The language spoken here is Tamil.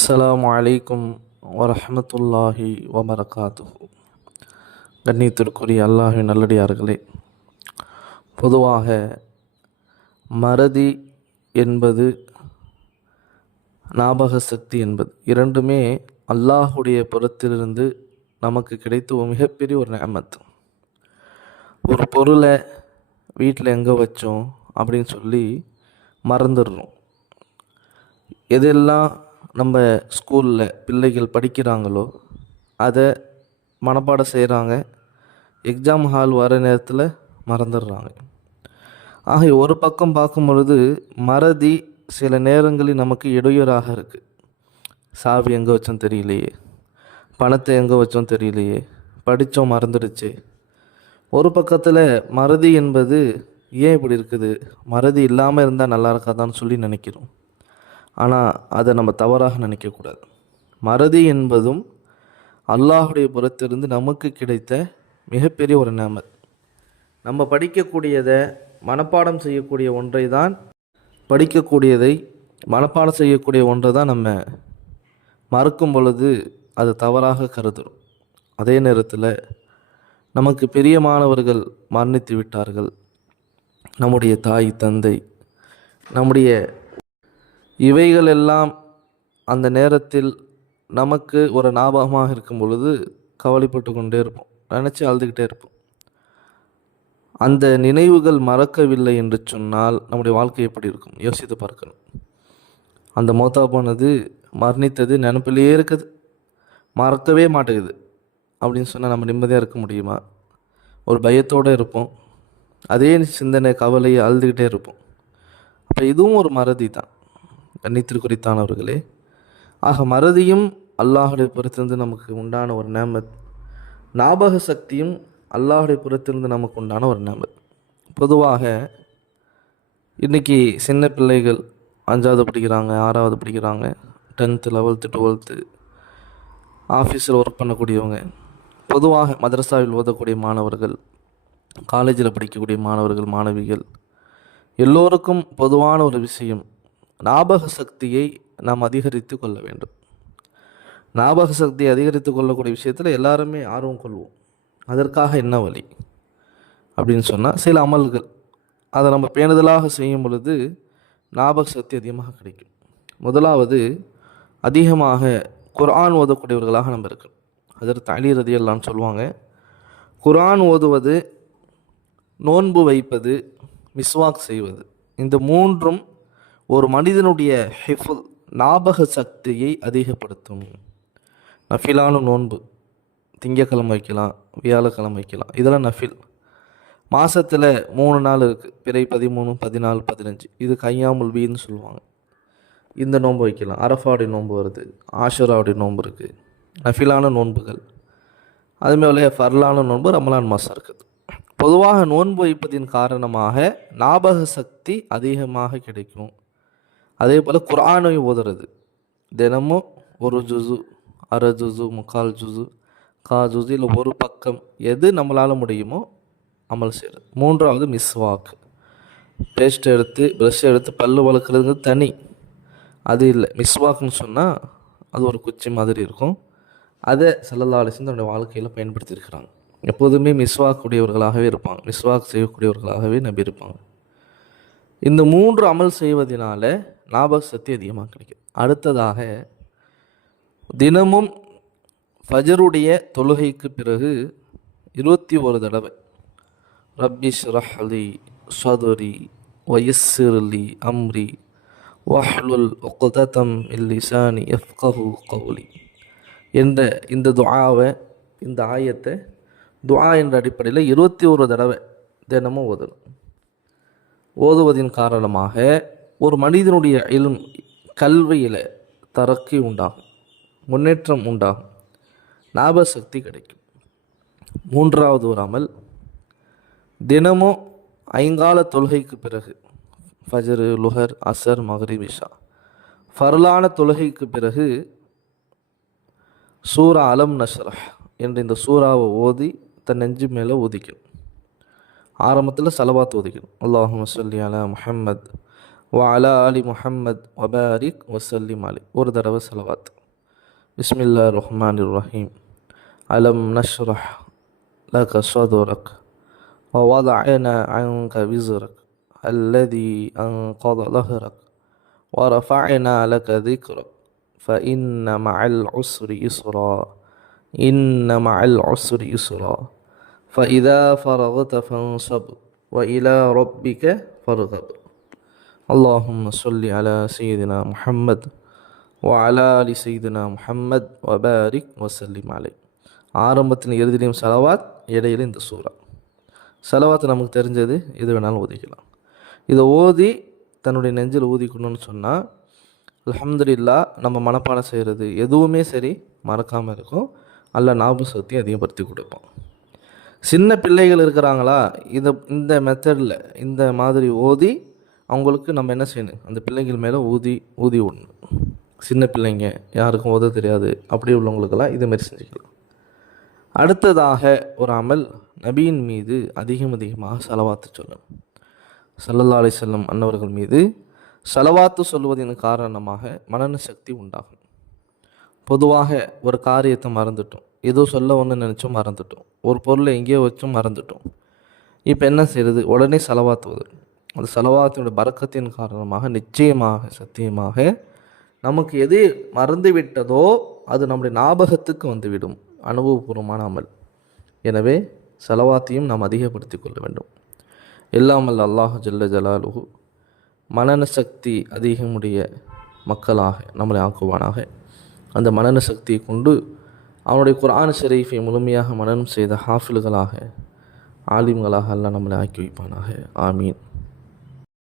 அஸ்லாம் வலைக்கும் வரமத்துல்லாஹி வபரகாத்து கண்ணியத்திற்குரிய அல்லாஹி நல்லடியார்களே பொதுவாக மறதி என்பது ஞாபக சக்தி என்பது இரண்டுமே அல்லாஹுடைய புறத்திலிருந்து நமக்கு கிடைத்த ஒரு மிகப்பெரிய ஒரு நேமத் ஒரு பொருளை வீட்டில் எங்கே வச்சோம் அப்படின்னு சொல்லி மறந்துடுறோம். எதெல்லாம் நம்ம ஸ்கூலில் பிள்ளைகள் படிக்கிறாங்களோ அதை மனப்பாடம் செய்கிறாங்க எக்ஸாம் ஹால் வர நேரத்தில் மறந்துடுறாங்க ஆக ஒரு பக்கம் பார்க்கும் பொழுது மறதி சில நேரங்களில் நமக்கு இடையூறாக இருக்குது சாவி எங்கே வச்சோம் தெரியலையே. பணத்தை எங்கே வச்சோம் தெரியலையே. படித்தோம் மறந்துடுச்சு. ஒரு பக்கத்தில் மறதி என்பது ஏன் இப்படி இருக்குது? மறதி இல்லாமல் இருந்தால் நல்லா இருக்காதான்னு சொல்லி நினைக்கிறோம். ஆனால் அதை நம்ம தவறாக நினைக்கக்கூடாது. மறதி என்பதும் அல்லாஹுடைய புறத்திலிருந்து நமக்கு கிடைத்த மிகப்பெரிய ஒரு நேமத் நம்ம படிக்கக்கூடியதை மனப்பாடம் செய்யக்கூடிய ஒன்றை தான் படிக்கக்கூடியதை மனப்பாடம் செய்யக்கூடிய ஒன்றை தான் நம்ம மறக்கும் பொழுது அது தவறாக கருதுகிறோம் அதே நேரத்தில் நமக்கு பிரியமானவர்கள் மரணித்து விட்டார்கள். நம்முடைய தாய் தந்தை நம்முடைய இவைகள் எல்லாம் அந்த நேரத்தில் நமக்கு ஒரு ஞாபகமாக இருக்கும் பொழுது கவலைப்பட்டு கொண்டே இருப்போம். நினச்சி அழுதுகிட்டே இருப்போம். அந்த நினைவுகள் மறக்கவில்லை என்று சொன்னால் நம்முடைய வாழ்க்கை எப்படி இருக்கும்? யோசித்து பார்க்கணும். அந்த மோத்தா போனது மரணித்தது நினப்பிலேயே இருக்குது. மறக்கவே மாட்டேங்குது. அப்படின்னு சொன்னால் நம்ம நிம்மதியாக இருக்க முடியுமா? ஒரு பயத்தோடு இருப்போம். அதே சிந்தனை கவலையை அழுதுகிட்டே இருப்போம். அப்போ இதுவும் ஒரு மறதி தான். கண்ணித்திற்குறித்தானவர்களே ஆக மறதியும் அல்லாஹுடைய புறத்திலிருந்து நமக்கு உண்டான ஒரு நேமத் ஞாபக சக்தியும் அல்லாஹுடைய புறத்திலிருந்து நமக்கு உண்டான ஒரு நேமத் பொதுவாக இன்றைக்கி சின்ன பிள்ளைகள் அஞ்சாவது படிக்கிறாங்க ஆறாவது படிக்கிறாங்க டென்த்து லெவல்த்து டுவெல்த்து ஆஃபீஸில் ஒர்க் பண்ணக்கூடியவங்க. பொதுவாக மதரசாவில் ஓதக்கூடிய மாணவர்கள் காலேஜில் படிக்கக்கூடிய மாணவர்கள் மாணவிகள் எல்லோருக்கும் பொதுவான ஒரு விஷயம் ஞாபக சக்தியை நாம் அதிகரித்து கொள்ள வேண்டும். ஞாபக சக்தியை அதிகரித்து கொள்ளக்கூடிய விஷயத்தில் எல்லாருமே ஆர்வம் கொள்வோம். அதற்காக என்ன வழி? அப்படின்னு சொன்னால் சில அமல்கள். அதை நம்ம பேணுதலாக செய்யும் பொழுது ஞாபக சக்தி அதிகமாக கிடைக்கும். முதலாவது அதிகமாக குரான் ஓதக்கூடியவர்களாக நம்ம இருக்கணும் அதற்கு அலி எல்லாம் சொல்லுவாங்க குரான் ஓதுவது நோன்பு வைப்பது மிஸ்வாக் செய்வது. இந்த மூன்றும் ஒரு மனிதனுடைய ஹிஃபுல் ஞாபக சக்தியை அதிகப்படுத்தும். நஃபிலான நோன்பு திங்கக்கிழமை வைக்கலாம் வியாழக்கிழமை வைக்கலாம். இதெல்லாம் நஃபில். மாதத்தில் மூணு நாள் இருக்குது பிறை பதிமூணு பதினாலு பதினஞ்சு. இது கையாமுல் வீன்னு சொல்லுவாங்க. இந்த நோன்பு வைக்கலாம். அரஃபாவுடைய நோன்பு வருது. ஆஷராவுடைய நோன்பு இருக்குது நஃபிலான நோன்புகள். அதுமாதிரி ஃபர்லான நோன்பு ரமலான் மாதம் இருக்குது. பொதுவாக நோன்பு வைப்பதின் காரணமாக ஞாபக சக்தி அதிகமாக கிடைக்கும். அதே போல் குரானை ஓதுறது. தினமும் ஒரு ஜுசு அரை ஜுசு முக்கால் ஜுசு கா ஜுசு இல்லை ஒரு பக்கம் எது நம்மளால் முடியுமோ அமல் செய்கிறது மூன்றாவது மிஸ்வாக். பேஸ்ட் எடுத்து ப்ரெஷ் எடுத்து பல் வளர்க்குறதுங்க தனி. அது இல்லை. மிஸ்வாக்னு சொன்னால் அது ஒரு குச்சி மாதிரி இருக்கும். அதை செல்லலாலிசன் தன்னுடைய வாழ்க்கையில் பயன்படுத்தியிருக்கிறாங்க. எப்போதுமே மிஸ்வாக் கூடியவர்களாகவே இருப்பாங்க. மிஸ்வாக் செய்யக்கூடியவர்களாகவே நம்பி இருப்பாங்க. இந்த மூன்று அமல் செய்வதனால ஞாபக சக்தி அதிகமாக கிடைக்கும். அடுத்ததாக தினமும் ஃபஜருடைய தொழுகைக்கு பிறகு இருபத்தி ஒரு தடவை ரப்பிஷ் ரஹ்லி சதுரி வயஸ்ஸிர்லி அம்ரி வஹ்லுல் உக்ததம் இல்லிசானி எஃப்கஹு கவுலி என்ற இந்த துஆவை இந்த ஆயத்தை துஆ என்ற அடிப்படையில் இருபத்தி ஒரு தடவை தினமும் ஓதணும். ஓதுவதின் காரணமாக ஒரு மனிதனுடைய இளம் கல்வியில் தரக்கி உண்டாகும் முன்னேற்றம் உண்டாகும் ஞாபக சக்தி கிடைக்கும். மூன்றாவது ஒரு அமல் தினமும் ஐங்கால தொழுகைக்கு பிறகு ஃபஜரு லுஹர் அசர் மகரிப் விஷா ஃபர்லான தொழுகைக்கு பிறகு சூரா அலம் நஷ்ரஹ் என்ற இந்த சூறாவை ஓதி தன் நெஞ்சு மேலே ஊதிக்கணும். ஆரம்பத்தில் சலவாத் ஒதுக்கணும் அல்லாஹு சொல்லி அலா முஹம்மத். وعلى آل محمد وبارك وسلم عليه ஒரு தடவை செலவாத் பிஸ்மில்லா ரஹ்மான் ரஹீம் அலம் நஷ்ரஹ் لك صدرك ووضعنا عنك وزرك الذي أنقض ظهرك ورفعنا لك ذكرك فإن مع العسر يسرا إن مع العسر يسرا فإذا فرغت فانصب وإلى ربك فارغب اللهم صل على سيدنا محمد وعلى آل سيدنا محمد وبارك وسلم عليه ஆரம்பத்தில் இறுதியிலையும் செலவாத் இடையில இந்த சூறா செலவாத் நமக்கு தெரிஞ்சது எது வேணாலும் ஓதிக்கலாம் இதை ஓதி தன்னுடைய நெஞ்சில் ஊதிக்கணும்னு சொன்னால் அல்ஹம்துலில்லா நம்ம மனப்பாடம் செய்கிறது எதுவுமே சரி மறக்காமல் இருக்கும் அல்ல ஞாபக சக்தி அதிகப்படுத்தி கொடுப்போம் சின்ன பிள்ளைகள் இருக்கிறாங்களா இதை இந்த மெத்தடில் இந்த மாதிரி ஓதி அவங்களுக்கு நம்ம என்ன செய்யணும்? அந்த பிள்ளைங்கள் மேலே ஊதி ஊதி விடணும் சின்ன பிள்ளைங்க யாருக்கும் ஓத தெரியாது. அப்படி உள்ளவங்களுக்கெல்லாம் இதுமாரி செஞ்சுக்கலாம். அடுத்ததாக ஒரு அமல் நபியின் மீது அதிகம் அதிகமாக செலவாத்து சொல்லணும். சல்லல்லா செல்லும் அன்னவர்கள் மீது செலவாத்து சொல்வதன் காரணமாக மனன சக்தி உண்டாகும். பொதுவாக ஒரு காரியத்தை மறந்துட்டோம். ஏதோ சொல்ல ஒன்று நினச்சும் மறந்துட்டோம். ஒரு பொருளை எங்கேயோ வச்சும் மறந்துட்டோம். இப்போ என்ன செய்கிறது உடனே செலவாத்துவது. அந்த செலவாத்தினுடைய பறக்கத்தின் காரணமாக நிச்சயமாக சத்தியமாக நமக்கு எது மறந்து விட்டதோ அது நம்முடைய ஞாபகத்துக்கு வந்துவிடும். அனுபவபூர்வமான அமல் எனவே செலவாத்தையும் நாம் அதிகப்படுத்தி கொள்ள வேண்டும். இல்லாமல் அல்லாஹ் ஜல்ல ஜலாலுஹு. மனன சக்தி அதிகமுடைய மக்களாக நம்மளை ஆக்குவானாக. அந்த மனன சக்தியை கொண்டு அவனுடைய குரான் ஷெரீஃபை முழுமையாக மனனம் செய்த ஹாஃபில்களாக ஆலிம்களாக எல்லாம் நம்மளை ஆக்கி வைப்பானாக. ஆமீன்.